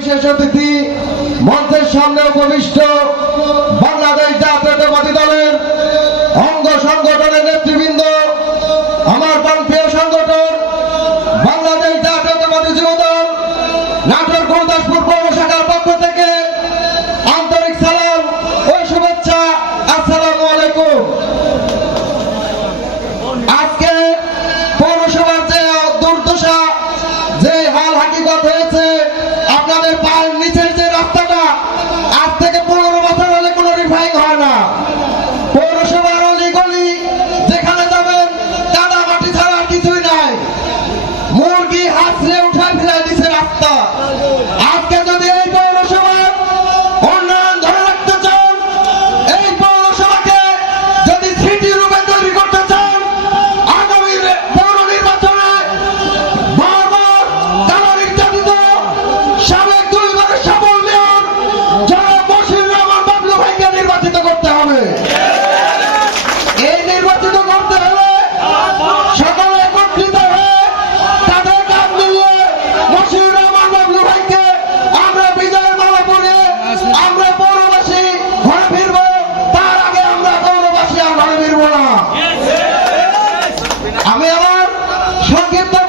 বিশেষ অতিথি মঞ্চের সামনে উপবিষ্ট বাংলাদেশ জাতীয়তাবাদী দলের অঙ্গ সংগঠনের নেতৃবৃন্দ, আমার প্রিয় সংগঠন বাংলাদেশ জাতীয়তাবাদী যুব দল নাটক সংক্ষিপ্ত